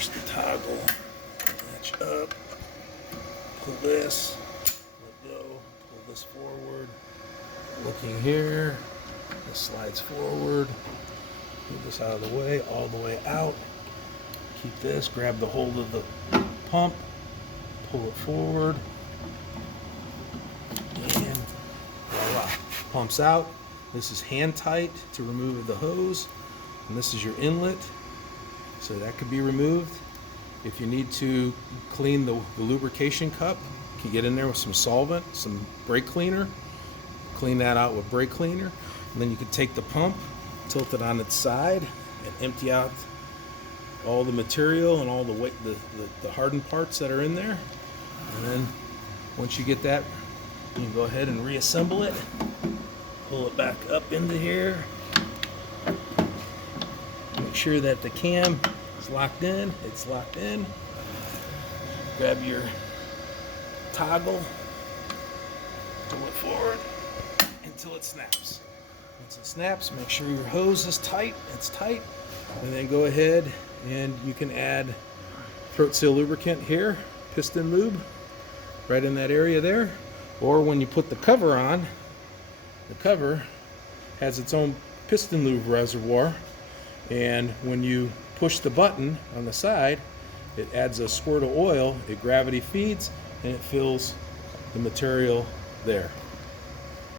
push the toggle, match up, pull this, let go, pull this forward, looking here, this slides forward, move this out of the way, all the way out, keep this, grab the hold of the pump, pull it forward, and voila, pumps out. This is hand tight to remove the hose, and this is your inlet, so that could be removed. If you need to clean the lubrication cup, you can get in there with some solvent, some brake cleaner, clean that out with brake cleaner, and then you can take the pump, tilt it on its side, and empty out all the material and all the weight, the hardened parts that are in there. And then once you get that, you can go ahead and reassemble it, pull it back up into here, make sure that the cam is locked in. It's locked in. Grab your toggle, pull it forward until it snaps. Once it snaps, make sure your hose is tight. It's tight. And then go ahead and you can add throat seal lubricant here, piston lube, right in that area there. Or when you put the cover on, the cover has its own piston lube reservoir, and when you push the button on the side, it adds a squirt of oil, it gravity feeds, and it fills the material there.